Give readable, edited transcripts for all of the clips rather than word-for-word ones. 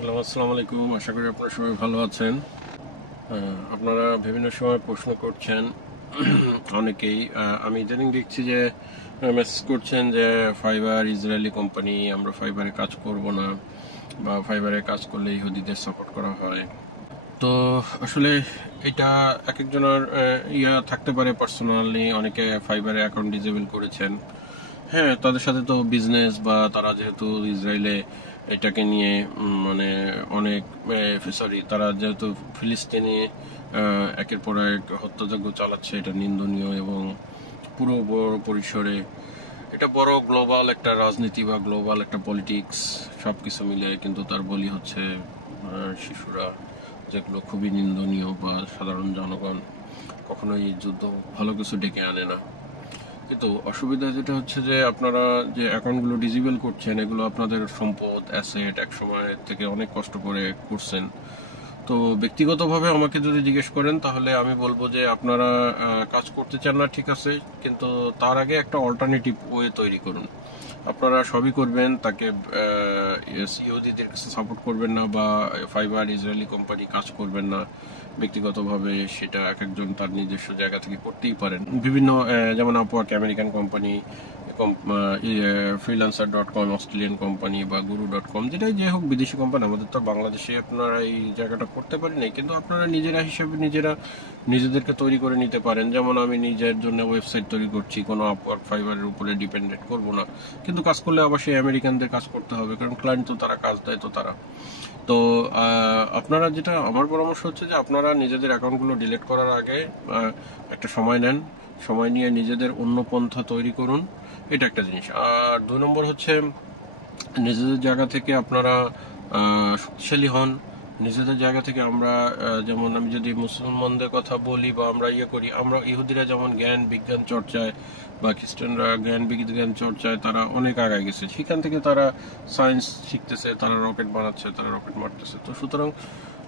Hello, আসসালামু আলাইকুম। আশা করি আপনারা সবাই ভালো আছেন। আপনারা বিভিন্ন সময় প্রশ্ন করছেন অনেকেই। আমি ইদানিং দেখছি যে মেসেজ করছেন যে ফাইবার ইসরায়েলি কোম্পানি, আমরা ফাইবারে কাজ করব না, বা ফাইবারে কাজ করলে ইহুদিদের সাপোর্ট করা হয়। তো আসলে এটা এক একজনের থাকতে পারে। পার্সোনালি অনেকে ফাইবারে অ্যাকাউন্ট ডিসেবল করেছেন। হ্যাঁ, তাদের সাথে তো বিজনেস, বা তারা যেহেতু ইসরায়েলে এটাকে নিয়ে মানে অনেক তারা যেহেতু ফিলিস্তিনে একের পর এক হত্যাযজ্ঞ চালাচ্ছে, এটা নিন্দনীয়। এবং পুরো বড় পরিসরে এটা বড় গ্লোবাল একটা রাজনীতি বা গ্লোবাল একটা পলিটিক্স, সব কিছু মিলে কিন্তু তার বলি হচ্ছে শিশুরা, যেগুলো খুবই নিন্দনীয়। বা সাধারণ জনগণ কখনোই যুদ্ধ ভালো কিছু ডেকে আনে না। কিন্তু অসুবিধা যেটা হচ্ছে যে আপনারা যে অ্যাকাউন্টগুলো ডিসেবল করছেন, এগুলো আপনাদের সম্পদ, অ্যাসেট, এক সময় থেকে অনেক কষ্ট করে করছেন। তো ব্যক্তিগতভাবে আমাকে যদি জিজ্ঞেস করেন, তাহলে আমি বলবো যে আপনারা কাজ করতে চান না, ঠিক আছে, কিন্তু তার আগে একটা অল্টারনেটিভ ওয়ে তৈরি করুন। আপনারা সবই করবেন, তাকে ইহুদিদের কাছে সাপোর্ট করবেন না, বা ফাইবার ইসরায়েলি কোম্পানি কাজ করবেন না। ব্যক্তিগতভাবে সেটা এক একজন তার নিজস্ব জায়গা থেকে করতেই পারেন। বিভিন্ন যেমন Upwork American company, freelancer.com Australian company, বা guru.com, যেটাই যে হোক বিদেশি কোম্পানি। আমাদের তো বাংলাদেশে আপনারা এই জায়গাটা করতে পারি নাই, কিন্তু আপনারা নিজেরা হিসেবে নিজেদেরকে তৈরি করে নিতে পারেন। যেমন আমি নিজের জন্য ওয়েবসাইট তৈরি করছি, কোনো আপওয়ার্ক ফাইবারের উপরে ডিপেন্ডেন্ট করব না। কিন্তু কাজ করলে আবার সেই আমেরিকানদের কাজ করতে হবে, কারণ ক্লায়েন্ট তো তারা, কাজ দেয় তো তারা। তো আপনারা, যেটা আমার পরামর্শ হচ্ছে যে আপনারা নিজেদের অ্যাকাউন্টগুলো ডিলিট করার আগে একটা সময় নেন, সময় নিয়ে নিজেদের অন্য পন্থা তৈরি করুন। এটা একটা জিনিস। আর 2 নম্বর হচ্ছে নিজেদের জায়গা থেকে আপনারা শক্তিশালী হন। নিজেদের জায়গা থেকে আমরা যেমন আমি যদি মুসলমানদের কথা বলি, বা আমরা করি, আমরা ইহুদিরা যেমন জ্ঞান বিজ্ঞান চর্চায়, বা খ্রিস্টানরা জ্ঞান বিজ্ঞান চর্চায় তারা অনেক আগায় গেছে। সেখান থেকে তারা সায়েন্স শিখতেছে, তারা রকেট বানাচ্ছে, তারা রকেট মারতেছে। তো সুতরাং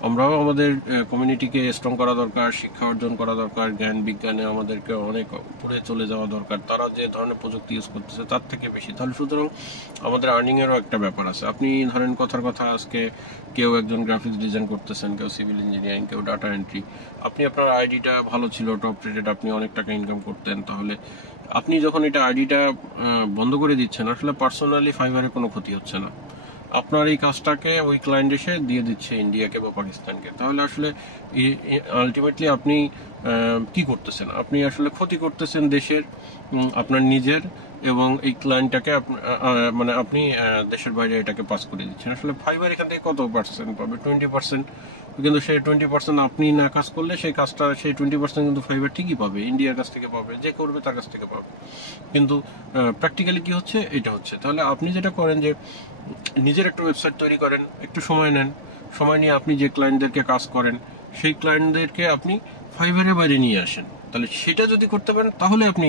আমরাও আমাদের কমিউনিটিকে স্ট্রং করা দরকার, শিক্ষা অর্জন করা দরকার, জ্ঞান বিজ্ঞানে আমাদেরকে অনেক উপরে চলে যাওয়া দরকার। তারা যে ধরনের প্রযুক্তি ইউজ করতেছে তার থেকে বেশি। তাহলে সুতরাং আমাদের আর্নিংয়েরও একটা ব্যাপার আছে। আপনি ধরেন কথার কথা, আজকে কেউ একজন গ্রাফিক্স ডিজাইন করতেছেন, কেউ সিভিল ইঞ্জিনিয়ারিং, কেউ ডাটা এন্ট্রি। আপনি আপনার আইডিটা ভালো ছিল, টপ রেটেড, আপনি অনেক টাকা ইনকাম করতেন। তাহলে আপনি যখন এটা আইডিটা বন্ধ করে দিচ্ছেন, আসলে পার্সোনালি ফাইবারের কোনো ক্ষতি হচ্ছে না। আপনার এই কাজটাকে ওই ক্লায়েন্ট এসে দিয়ে দিচ্ছে ইন্ডিয়াকে বা পাকিস্তানকে। তাহলে আসলে আলটিমেটলি আপনি কি করতেছেন? আপনি আসলে ক্ষতি করতেছেন দেশের, আপনার নিজের, এবং এই ক্লায়েন্টটাকে মানে আপনি দেশের বাইরে এটাকে পাস করে দিচ্ছেন। আসলে ফাইবার এখান থেকে কত পার্সেন্ট পাবে? 20%। কিন্তু সেই 20% আপনি না কাজ করলে সেই কাজটা, সেই 20% কিন্তু ফাইবার ঠিকই পাবে, ইন্ডিয়ার কাছ থেকে পাবে, যে করবে তার কাছ থেকে পাবে। কিন্তু প্র্যাকটিক্যালি কি হচ্ছে? এটা হচ্ছে। তাহলে আপনি যেটা করেন যে নিজের একটা ওয়েবসাইট তৈরি করেন, একটু সময় নেন, সময় নিয়ে আপনি যে ক্লায়েন্টদেরকে কাজ করেন, সেই ক্লায়েন্টদেরকে আপনি ফাইবারের বাইরে নিয়ে আসেন। তাহলে সেটা যদি করতে পারেন, তাহলে আপনি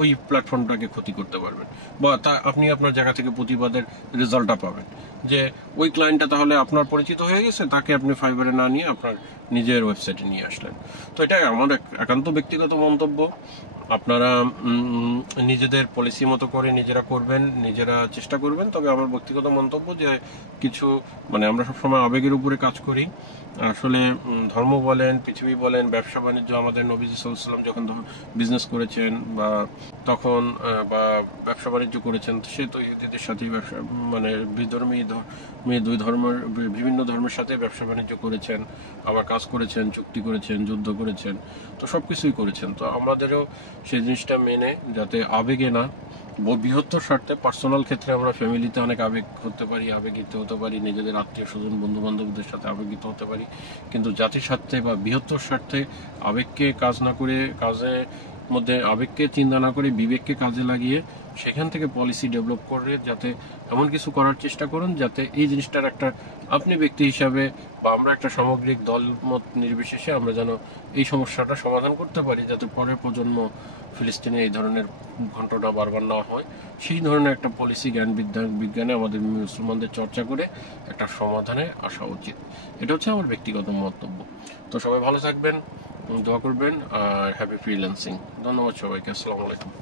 ওই প্ল্যাটফর্মটাকে ক্ষতি করতে পারবেন, বা তা আপনি আপনার জায়গা থেকে প্রতিবাদের রেজাল্টটা পাবেন, যে ওই ক্লায়েন্টটা তাহলে আপনার পরিচিত হয়ে গেছে, তাকে আপনি ফাইবারে না নিয়ে আপনার নিজের ওয়েবসাইটে নিয়ে আসলেন। তো এটা আমার একান্ত ব্যক্তিগত মন্তব্য। আপনারা নিজেদের পলিসি মতো করে নিজেরা করবেন, নিজেরা চেষ্টা করবেন। তবে আমার ব্যক্তিগত মন্তব্য যে কিছু, মানে আমরা সবসময় আবেগের উপরে কাজ করি। আসলে ধর্ম বলেন, পৃথিবী বলেন, ব্যবসা বাণিজ্য, আমাদের নবীজি সাল্লাল্লাহু আলাইহি ওয়াসাল্লাম যখন বিজনেস করেছেন, বা তখন বা ব্যবসা বাণিজ্য করেছেন, সে তো ইহুদিদের সাথেই ব্যবসা, মানে বিধর্মী দুই ধর্মের, বিভিন্ন ধর্মের সাথে ব্যবসা বাণিজ্য করেছেন, আবার কাজ করেছেন, চুক্তি করেছেন, যুদ্ধ করেছেন। তো সবকিছুই করেছেন। তো আমাদেরও সেই জিনিসটা মেনে, যাতে আবেগে না, বৃহত্তর স্বার্থে, পার্সোনাল ক্ষেত্রে আমরা ফ্যামিলিতে অনেক আবেগ হতে পারি, আবেগিত হতে পারি, নিজেদের আত্মীয় স্বজন বন্ধু বান্ধবদের সাথে আবেগিত হতে পারি, কিন্তু জাতির স্বার্থে বা বৃহত্তর স্বার্থে আবেগকে কাজ না করে, কাজের মধ্যে আবেগকে চিন্তা না করে বিবেককে কাজে লাগিয়ে সেখান থেকে পলিসি ডেভেলপ করে, যাতে এমন কিছু করার চেষ্টা করুন যাতে এই জিনিসটার একটা, আপনি ব্যক্তি হিসাবে বা আমরা একটা সামগ্রিক দলমত নির্বিশেষে আমরা যেন এই সমস্যাটা সমাধান করতে পারি, যাতে পরের প্রজন্ম ফিলিস্তিনে এই ধরনের ঘটনা বারবার না হয়। সেই ধরনের একটা পলিসি জ্ঞান বিজ্ঞানে আমাদের মুসলমানদের চর্চা করে একটা সমাধানে আসা উচিত। এটা হচ্ছে আমার ব্যক্তিগত মন্তব্য। তো সবাই ভালো থাকবেন, দোয়া করবেন, আর হ্যাপি ফ্রিল্যান্সিং। ধন্যবাদ সবাইকে। আসসালামু আলাইকুম।